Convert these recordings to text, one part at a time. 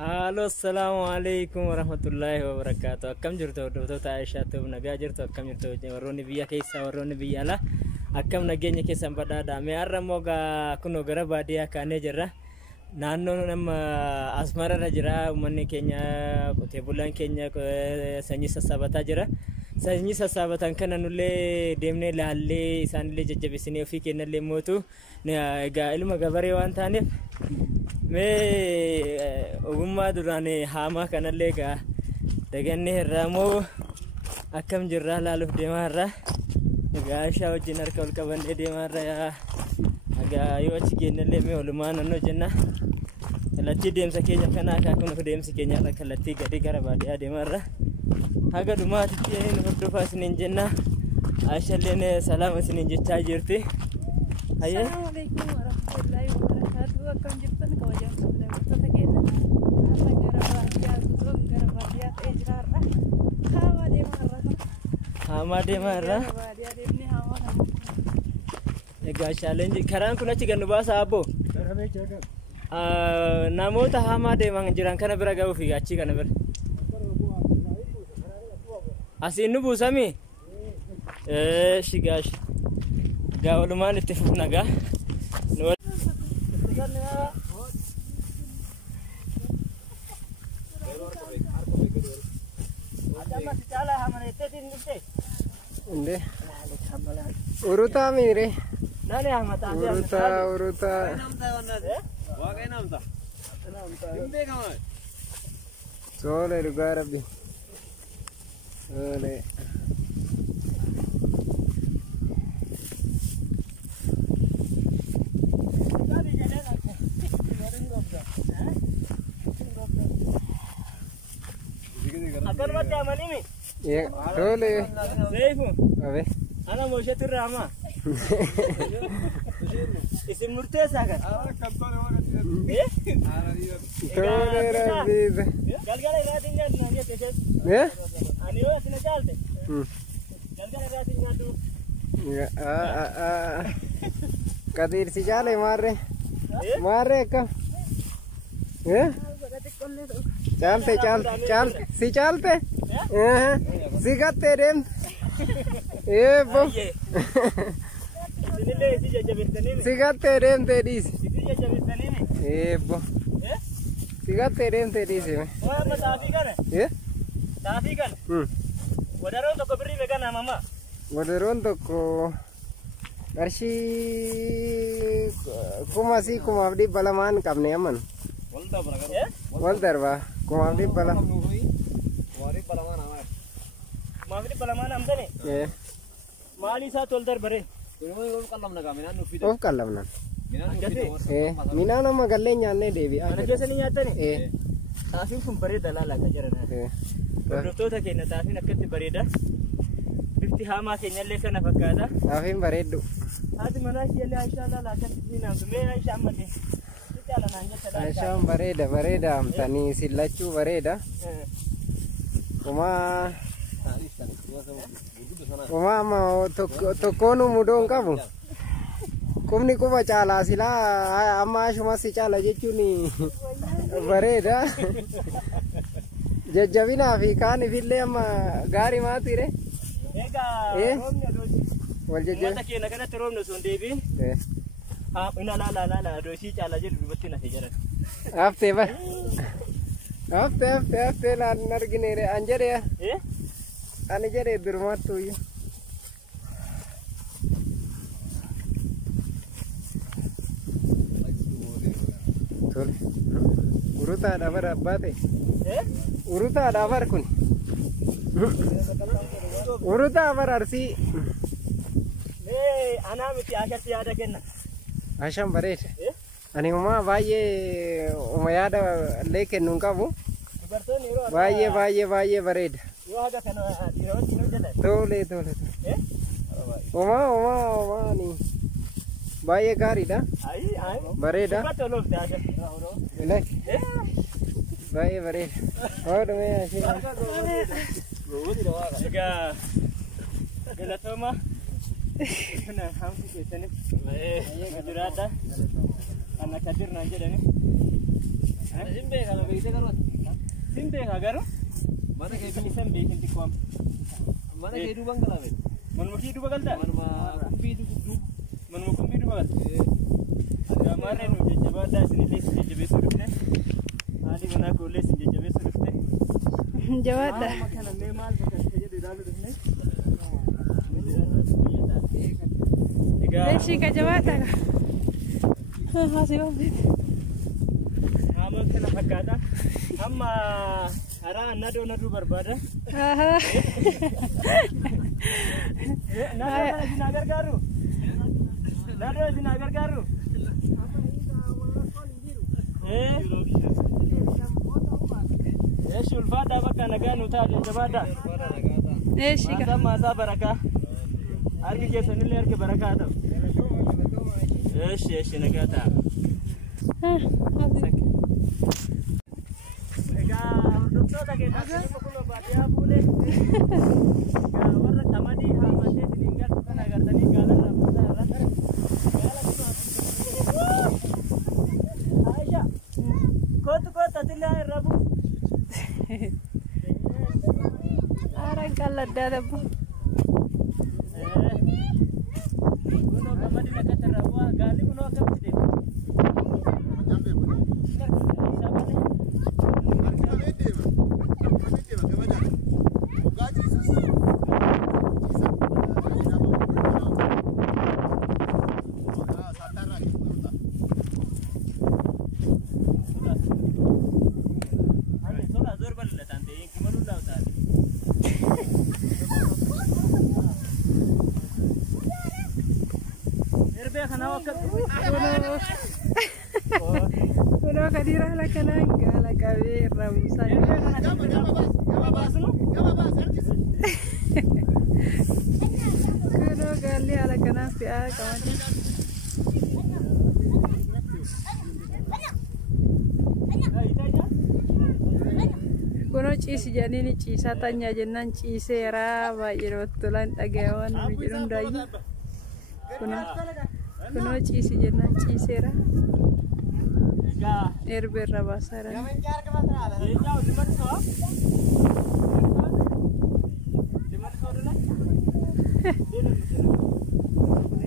Halo, assalamualaikum warahmatullahi wabarakatuh. Akkam jirtu hordoftoota Aishaa ta'uuf nagaa jirtu. Akkam jirtu warroonni biyya keessa warroonni biyya alaa akkam nageenya keessan badhaadha. Mee har'a immoo kunoo gara baadiyyaa kaanee jirra. Naannoo nama Asmararra jira. Uummanni keenya qotee bulaan keenya sanyii sassaabataa jira. Sanyii sassaabatan kana nullee deemnee laallee isaanillee jajjabeessinee ofii kennallee mootu egaa ilma gabaree waan taaneef mee ogummaa duraan haamaa kanallee gaa dagannee irraa moo akkam jirraa laaluuf deemaa irraa egaa Aishaa wajjin harka ol qabannee deemaa irraa egaa yoo achi geennallee mee olumaa nannoo jenna kallattii deemsa keenya kana akkuma deemsi keenya irra kallattii gadi gara baadiyyaa deemaa irraa haga dhumaatitti nu hordofaa isiniin jenna. Aishaalleen salaama isiniin jechaa jirti. Assalamu alaikum warahmatullahi wabarakatuh. Akkam jirtan kabajamtoota daawwattoota keenya. Har'a gara baadiyyaa guutuun gara baadiyyaa ta'ee jiraarra. Haamaa deemaa irra. Haamaa deemaa irra. Baadiyyaa deemnee haamaa nama. Egaa challenge karaan kun achi gannu baasa abbo. Namoota haamaa deeman jiran kana bira ga'uuf achi kana bira. Asiin nu buusami? Shigash. Gaa walumaan itti fufna gaa. Inde. Uruta mire. Nani Ahmad? Uruta. Sole lugar Rabbi. Sole. Akan mati aman ini? Ya, sole. Seifu. Abe. Ana mau syatur Rama. Isim murtesa kan? Sole Rabbi. Gal-gal ratingnya nanya tetes. Ya? Ani wa sina jalte. Gal-gal ratingnya tu. Ya, Kadir si jale marre. Marre ka. Ya? Chalte, si chalte. Si gatte dem. Bo. Sini le si jajabestani. Si gatte dem te dis. Si jajabestani ni. Bo. Si gatte dem te dis. Wah, matafi kan? Ya? Tafi kan? Wadaron to beri vegan mama. Wadaron to ko Arshi kumasi kumabdi balaman kamne aman. Walter ba kumabdi bala. Mafri balaman amda ni. Mali sa tolter bare. Oh kallam na. Minana magalle nyanne devi. Mana jasa ni nyata ni? Tafi kun bare dalala ka jira na. Hordoftoota keenya taafin akkatti bareeda. Bifti haamaa keenyallee kana fakkaata. Taafin bareeddu. Haati manaa ishee Aishaa laala akkatti ni naamtu. Mee Aishaa ammate. Aishaan bareeda amtanii sillachuu bareeda. Uma amma tokkoonu mudoon qabu. Kumni quba caalaa silaa amma ashumas caala jechuun bareeda. Jajjabinaa fi kaanifillee amma gaarii maatiire. Wal jajjabe. Wanta keenya kanatti roobnu sun deebiin. Ina la dosi cala jiru dubbatti na jiran. Afte ba. Afte la narginere anjere. Ani jere durmattu yu. Tole. Uruta da bar abbate. Uruta da bar kun. Uruta bar arsi. Ana miti ashatti yaada kenna. Aishaan bareeda. Ani uumaa baay'ee yaada illee kennu hin qabu. Baay'ee bareeda. Yoo haga kana dhiirota hin hojjetan. Tole. Uumaa ni baay'ee gaariidha. Bareeda. Baay'ee bareeda. Oolumee ashee. Egaa galatooma. Kana hamsi keessaniif jiraadha. Ana kadir naan jedhani. Simbe kalau begitu kan. Simbe agar mana kayak gini simbe inti kuam. Mana kayak dua bang kalau mana mungkin dua kali tak? Mana kumpi dua. Mana mau kumpi dua kali? Ada mana nu jejak ada sini les jejak besar ni. Adi mana aku les jejak besar ni. Jawab dah. Makanan memang pakai saja di dalam ni. Desi ka jawab dah. Hasil apa? Amal kena fakada. Amma ara nado berbada. Nado lagi nagar garu. Nado lagi nagar garu. Sulfada baka naganu tadi jabada. Shika. Masa baraka. Arki ke sanile arki baraka ta. Eshi nagata. Ega dokter tak kita kulo batia boleh. Warna tamadi hamase tinggal bukan agar tadi galan rambutan ran. Aisyah. Kota tilah rabu. Arang kalah dah bu. Kuno tamadi nak terabu gali kuno akan tidak. Kuno kadirah lah kananga lah kawe ramusan. Kuno gali ala kanasi kawan. Kuno cisi jadi ni cisa tanya jenang cisera ba irotulan tagawan bijirun dayi. Kuno cisi jenang cisera. Erber rabasaran.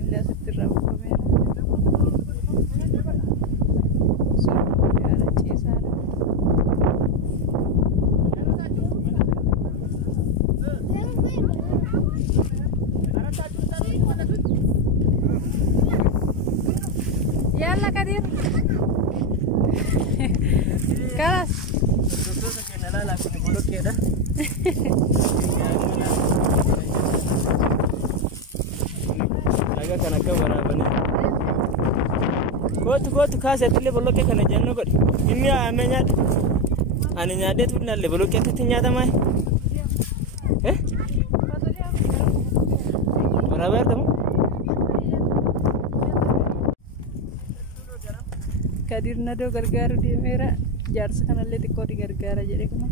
Lihat setirah kamera. Sudah ada cisara. Yalla Kadir. Kalas. Dokter sakit nala laku ni bolok ke dah. Laga kana kamera bani. Gotu kasa tile bolok ke kana janno godi. Inni amenya ani nyade tu nalle bolok ke tinya tamai. Beraber kamu? Kadir nado gargaru dia merah jar sekarang lihat kodi gargara jadi kamu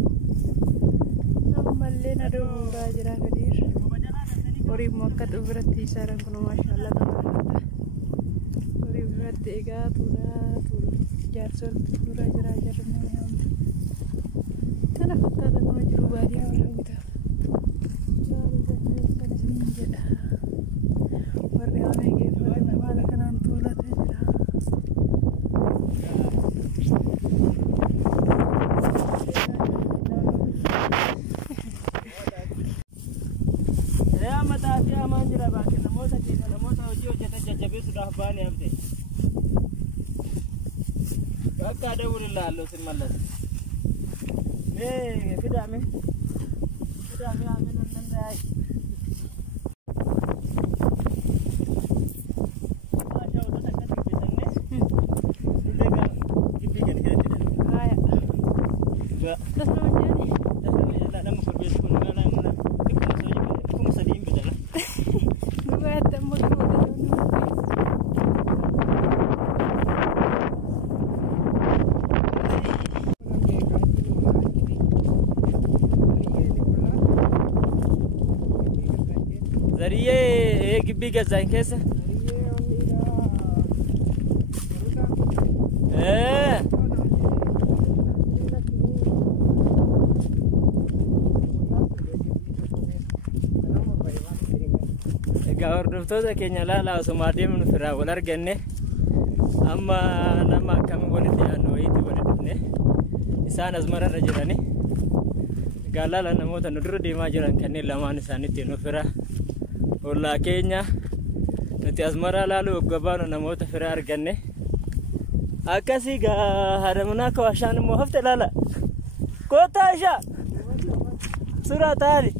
amalle nado murah jera Kadir ori mokat berarti sarang kuno masyaallah tabaraka ori berarti ega tura jar sol murah jera mana kana kata dan majru badi orang kita warna ame ge pada malah kanan tulat jera sudah bani abdi. Kakak ada ulah lalu semalas. Kita amin nandai. Aja udah tak kan kita ni. Dulu kan kita tidak. Ayah. Ba. Terus namanya ni. Dah nama kerja pun mana mana. Aku masa di imbu jalan. Dua temu dua. Zariye gibbi gazain keessa. hordoftoota keenya laala osuma deemnu firaa wal arganne amma nama akkam walitti yaadnu wayiitti walitti dhufne isaan asmararra jirani gaalaala namoota nu dura deemaa jiran kanneen lamaan isaaniitti nu fira ollaa keenya nuti asmara laalu oggabaanu namoota fira arganne akkasii gaa haadhamunaa kawashaan immoo hafte laala kootaa ishaa suuraa taali